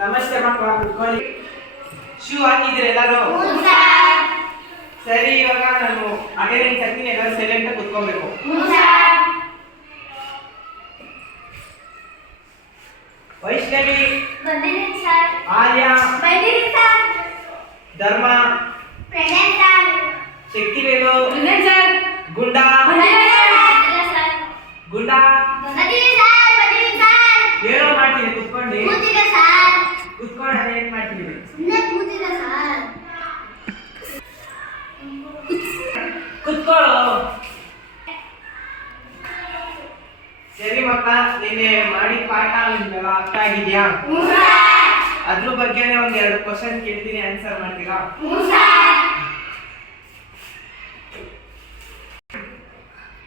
ನಮಸ್ತೆ ಮಕ್ಕಳ, ಕುತ್ಕೊಳ್ಳಿ. ಶೂ ಹಾಕಿದ್ದೀರಿ ಎಲ್ಲರೂ? ಸರಿ, ಇವಾಗ ನಾನು ಅಟೆಂಡೆನ್ಸ್ ಹಾಕ್ತೀನಿ. ಎಲ್ಲರೂ ಸೈಲೆಂಟ್ ಆಗಿ ಕುತ್ಕೋಬೇಕು. ವೈಷ್ಣವಿ, ಆರ್ಯ, ಧರ್ಮ, ಶಕ್ತಿವೇಲು, ಗುಂಡಾ, ಗುಂಡಾ ಏನೋ ಮಾಡ್ತೀನಿ. ಕುತ್ಕೊಂಡು ಕುತ್ಕೊಂಡು ಏನ್ ಮಾಡ್ತೀನಿ? ಕುತ್ಕೊಳ್ಳೋ. ಸರಿ ಮಕ್ಕಳ, ನಿನ್ನೆ ಮಾಡಿದ ಪಾಠ ನಿಮ್ಗೆಲ್ಲ ಅರ್ಥ ಆಗಿದ್ಯಾ? ಅದ್ರ ಬಗ್ಗೆನೇ ಒಂದೆರಡು ಕ್ವಶನ್ ಕೇಳ್ತೀನಿ, ಆನ್ಸರ್ ಮಾಡ್ತೀರಾ?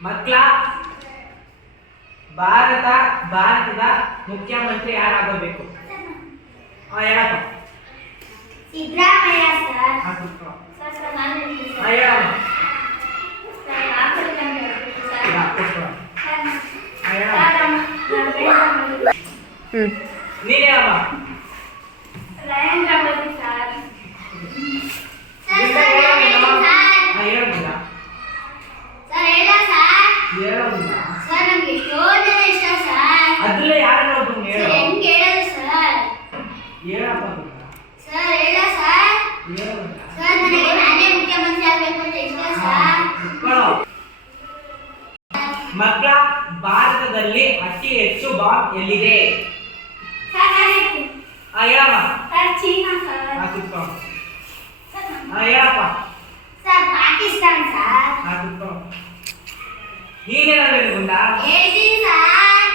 ಮಕ್ಕಳ, ಭಾರತದ ಮುಖ್ಯಮಂತ್ರಿ ಯಾರಾಗಬೇಕು? ಹೇಳಪ್ಪ. ಸಿದ್ದರಾಮಯ್ಯ ಸರ್. ಕುತ್ಕೋ. ಹೇಳಮ್ಮ. ನೀನ್ ಹೇಳಮ್ಮ. ನರೇಂದ್ರ ಮೋದಿ ಸರ್. ಅದ್ರಲ್ಲೇ ಯಾರು ಒಬ್ಬರು ಹೇಳಪ್ಪ. ಮಕ್ಕಳ, ಭಾರತದಲ್ಲಿ ಅತಿ ಹೆಚ್ಚು ಬಾಂಬ್ ಎಲ್ಲಿದೆ? ಹೇಳಮ್ಮ. China sir. ಹೇಳಪ್ಪ. Sir Pakistan sir. ನೀನ್ ಹೇಳಬೇಕು ಗುಂಡಾ? ಹೇಳ್ತೀನಿ ಸರ್.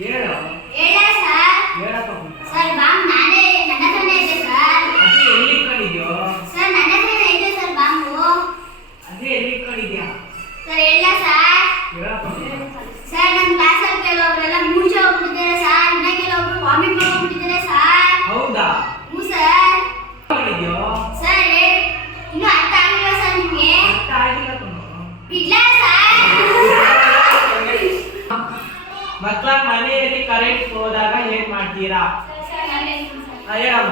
ಹೇಳು. ಹೇಳ ಸರ್. ಹೇಳಪ್ಪ ಗುಂಡಾ. ಸರ್ ಬಾಂಬ್ ನನ್ನ ಹತ್ರನೇ ಇದೆ ಸರ್. ಅದೇ ಎಲ್ಲಿ ಇಟ್ಕೊಂಡಿದ್ಯೋ? ಸರ್ ನನ್ನ ಹತ್ರನೇ ಇದೆ ಸರ್ ಬಾಂಬು. ಅದೇ ಎಲ್ಲಿ ಇಟ್ಕೊಂಡಿದ್ಯಾ? ಸರ್ ಹೇಳ ಸರ್. ಹೇಳಪ್ಪ. ಸರ್ ನಮ್ಮ ಕ್ಲಾಸಲ್ಲಿ ಕೆಲವೊಬ್ಬರೆಲ್ಲ ಮೂರ್ಛೆ ಹೋಗ್ಬಿಟ್ಟಿದ್ದಾರೆ ಸರ್. ಇನ್ನ ಕೆಲವೊಬ್ರು ವಾಮಿಟ್ ಮಾಡ್ಬಿಟ್ಟಿದ್ದಾರೆ ಸರ್. ಹೌದಾ? ಹ್ಞೂ ಸರ್. ಇಟ್ಕೊಂಡಿದ್ಯೋ? ಸರ್ ಇನ್ನೂ ಅರ್ಥ ಆಗಿಲ್ಲ ಸರ್ ನಿಮಗೆ? ಅರ್ಥ ಆಗಿಲ್ಲ ಕಣೋ. ಇಲ್ಲ ಸರ್. ಮಕ್ಕಳ, ಮನೆಯಲ್ಲಿ ಕರೆಂಟ್ ಹೋದಾಗ ಏನ್ ಮಾಡ್ತೀರಾ? ಹೇಳಮ್ಮ.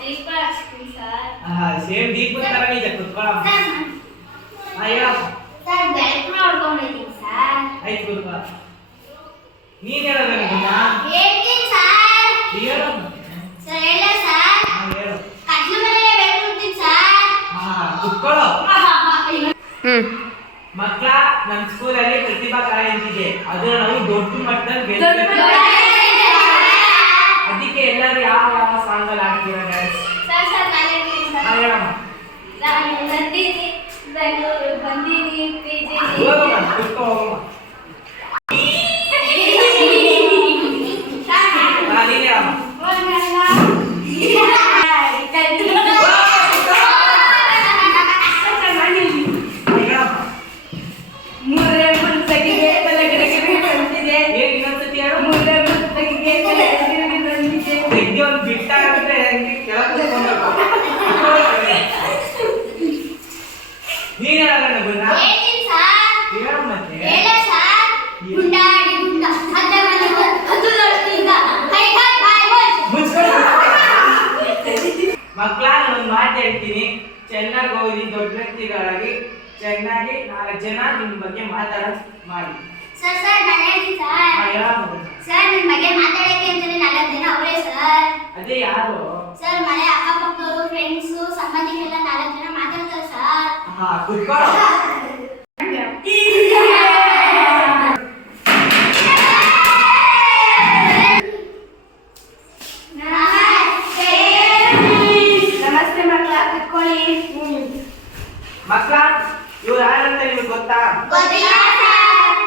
ದೀಪ ಹಚ್ತೀನಿ ಸರ್. ಸೇಮ್ ದೀಪದ ತರ ಇದೆ. ಕುತ್ಕೊಳ್ಳಮ್ಮ. ಹೇಳಪ್ಪ. ಸರ್ ಬೆಳಕು ನೋಡ್ಕೊಂಡಿದ್ದೀನಿ ಸರ್. ಆಯ್ತು, ಕುತ್ಕೊ. ನೀನ್ ಹೇಳಬೇಕು ಗುಂಡಾ? ಹೇಳ್ತೀನಿ ಸರ್. ಹೇಳಮ್ಮ. ಸರ್ ಹೇಳ ಸರ್. ಹೇಳು. ಕತ್ಲು ಮನೆಯಲ್ಲೇ ಬೆಳ್ಕೊಡ್ತೀನಿ ಸರ್. ಕುತ್ಕೊಳ್ಳೋ. ಮಕ್ಕಳ, ನಮ್ಮ ಸ್ಕೂಲಲ್ಲಿ ಪ್ರತಿಭಾ ಕಾರಂಜಿ ಇದೆ. ಅದನ್ನ ನಾವು ದೊಡ್ಡ ಮಟ್ಟದಲ್ಲಿ ಗೆಲ್ಬೇಕು. ಅದಕ್ಕೆ ಎಲ್ಲರೂ ಯಾವ ಸಾಂಗ್ ಅಲ್ಲಿ ಹಾಕ್ತೀರಾ ಡ್ಯಾನ್ಸ್? ಸರ್ ನಾನು ಹೇಳ್ತೀನಿ ಸರ್. ಹೇಳಮ್ಮ. ನಾನು ಬಂದೀನಿ ಬೆಂಗಳೂರು ಬಂದೀನಿ ಪಿಜಿ. ಹೋಗಮ್ಮ, ಕುತ್ಕೋ ಹೋಗಮ್ಮ. ನೀನ್ ಹೇಳಮ್ಮ. ಮಕ್ಕಳ, ಒಂದು ಮಾತು ಹೇಳ್ತೀನಿ. ಚೆನ್ನಾಗಿ ಓದಿ ದೊಡ್ಡ ವ್ಯಕ್ತಿಗಳಾಗಿ ಚೆನ್ನಾಗಿ 4 ಜನ ನಿಮ್ಮ ಬಗ್ಗೆ ಮಾತಾಡೋದು ಮಾಡಿ. ಸರ್ ನಾನು ಹೇಳ್ತೀನಿ ಸರ್. ನಿಮ್ಮ ಬಗ್ಗೆ ಮಾತಾಡಕ್ಕೆ ಅಂತಾನೆ 4 ಜನ ಅವರೇ ಸರ್. ಅದೇ ಯಾರು? ಸರ್ ಮನೆ ಅಕ್ಕಪಕ್ಕದವರು, ಫ್ರೆಂಡ್ಸ್, ಸಂಬಂಧಿಕರೆಲ್ಲ 4 ಜನ ಮಾತಾಡ್ತಾರೆ ಸರ್. ಕುತ್ಕೊಳ್ಳೋ. ನಮಸ್ತೆ ಮಕ್ಕಳ, ಕುತ್ಕೊಳ್ಳಿ. ಮಕ್ಕಳ, ಇವ್ರು ಯಾರಂತ ನಿಮಗೆ ಗೊತ್ತಾ?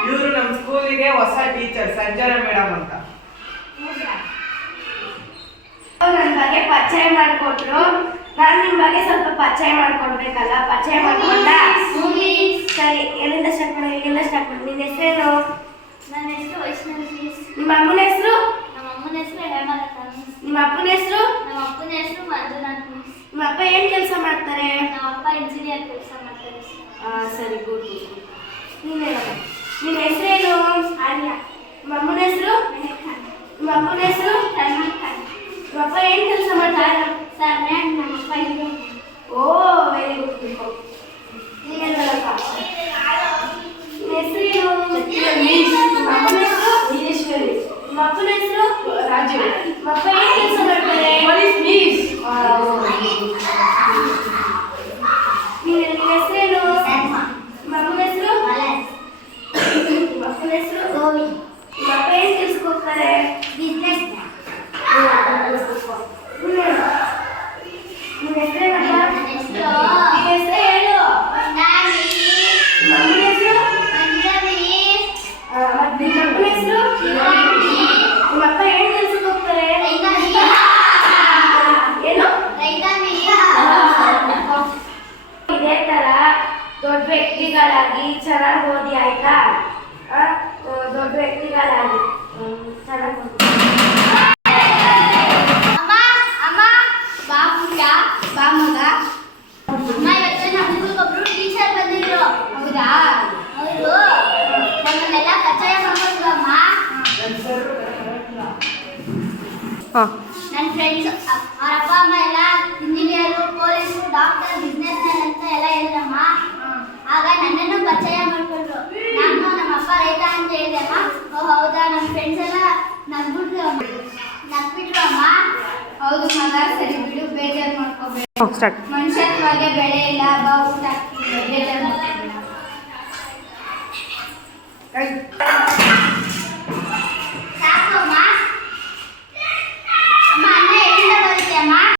ಇವರು ನಮ್ಮ ಸ್ಕೂಲಿಗೆ ಹೊಸ ಟೀಚರ್ ಸಂಜನಾ ಮೇಡಮ್ ಅಂತ. ನನ್ನ ಬಗ್ಗೆ ಪರಿಚಯ ಮಾಡಿಕೊಟ್ರು. ನಾನು ನಿಮ್ಮ ಬಗ್ಗೆ ಸ್ವಲ್ಪ ಪರಿಚಯ ಮಾಡ್ಕೊಡ್ಬೇಕಲ್ಲ. ಪರಿಚಯ ಮಾಡ್ಕೊಂಡ? ಸರಿ, ಎಲ್ಲಿಂದ ಸ್ಟಾರ್ಟ್ ಮಾಡಿ? ಇಲ್ಲಿಂದ ಸ್ಟಾರ್ಟ್ ಮಾಡಿ. ನಿನ್ನ ಹೆಸರೇನು? ನನ್ನ ಹೆಸರು ವೈಷ್ಣವಿ. ನಿಮ್ಮ ಅಮ್ಮನ ಹೆಸರು? ನಮ್ಮ ಅಮ್ಮನ ಹೆಸರು ಹೇಮಲತಾ. ನಿಮ್ಮ ಅಪ್ಪನ ಹೆಸರು? ನಮ್ಮ ಅಪ್ಪನ ಹೆಸರು ಮಂಜುನಾಥ್. ನಿಮ್ಮ ಅಪ್ಪ ಏನು ಕೆಲಸ ಮಾಡ್ತಾರೆ? ನಮ್ಮ ಅಪ್ಪ ಇಂಜಿನಿಯರ್ ಕೆಲಸ ಮಾಡ್ತಾರೆ. ಸರಿ, ಗುಡ್. ನೀನು ಹೇಳಮ್ಮ. ನಿನ್ನ ಹೆಸರೇನು? ಆರ್ಯ. ನಿಮ್ಮ ಅಮ್ಮನ ಹೆಸರು? ನಿಮ್ಮ ಅಪ್ಪ ಏನ್ ಕೆಲ್ಸಕ್ಕೆ ಹೋಗ್ತಾರೆ? ಬಿಸ್ನೆಸ್ ನಿನ್ನ ಹೆಸರೇನಪ್ಪ? ನನ್ನ ಹೆಸರು ನಿನ್ನ ಹೆಸರು ಹೇಳು. ನಾನಿ ನಿಮ್ಮ ಅಮ್ಮನ ಹೆಸರು? ಪಂಜಾಬಿ ಮತ್ತೆ ನಿಮ್ಮ ಅಪ್ಪನ ಹೆಸರು? ಶಿವಾನಿ ನಿಮ್ಮ ಅಪ್ಪ ಏನ್ ಕೆಲ್ಸಕ್ಕೆ ಹೋಗ್ತಾರೆ? ರೈತಾಮಿ ಏನು? ರೈತಾಮಿ ಇದೇ ತರ ದೊಡ್ಡ ವ್ಯಕ್ತಿಗಳಾಗಿ ಚೆನ್ನಾಗಿ ಓದಿ ಆಯ್ತಾ? ದೊಡ್ಡ ವ್ಯಕ್ತಿಗಳಾಗಿ ಚೆನ್ನಾಗಿ ಓದಿ. ಅಮ್ಮ ಅಮ್ಮ ಬಾ ಪುಟ್ಟ ಬಾ ಮಗ ಅಮ್ಮ ಇವತ್ತು ನಮ್ಮ ಸ್ಕೂಲ್ಗೊಬ್ರು ಟೀಚರ್ ಬಂದಿದ್ರು ಹೌದಾ ಅವರು ನಮ್ಮನ್ನೆಲ್ಲ ಪರಿಚಯ ಮಾಡ್ಕೊಂಡ್ರು ಅಮ್ಮ ನನ್ನ ಫ್ರೆಂಡ್ಸ್ ಅವ್ರ ಅಪ್ಪ ಅಮ್ಮ ಎಲ್ಲ ಇಂಜಿನಿಯರು ಪೊಲೀಸರು ಡಾಕ್ಟರ್ ಬಿಸ್ನೆಸ್ ಮ್ಯಾನ್ ಅಂತ ಎಲ್ಲ ಹೇಳಿದ್ರಮ್ಮ ಆಗ ನನ್ನನ್ನು ಪರಿಚಯ ಮಾಡ್ಕೊಂಡ್ರು ನಾನು ನಮ್ಮ ಅಪ್ಪ ರೈತ ಅಂತ ಹೇಳಿದೆ ಅಮ್ಮ ಓ ಹೌದಾ ನಮ್ಮ ಫ್ರೆಂಡ್ಸ್ ಎಲ್ಲ ನಗ್ಬಿಟ್ರು ಅಮ್ಮ ಹೌದು ಮಗ ಸರಿ ಬಿಡು ಬೇಜಾರು ಮಾಡ್ಕೋಬೇಡ ಮನುಷ್ಯತ್ವಗೆ ಬೆಳೆ ಇಲ್ಲ ಬಾ ಊಟ ಹಾಕ್ತೀನಿ ಬೇಜಾರು ಮಾಡ್ಕೋಬೇಡ ಸಾಕು ಅಮ್ಮ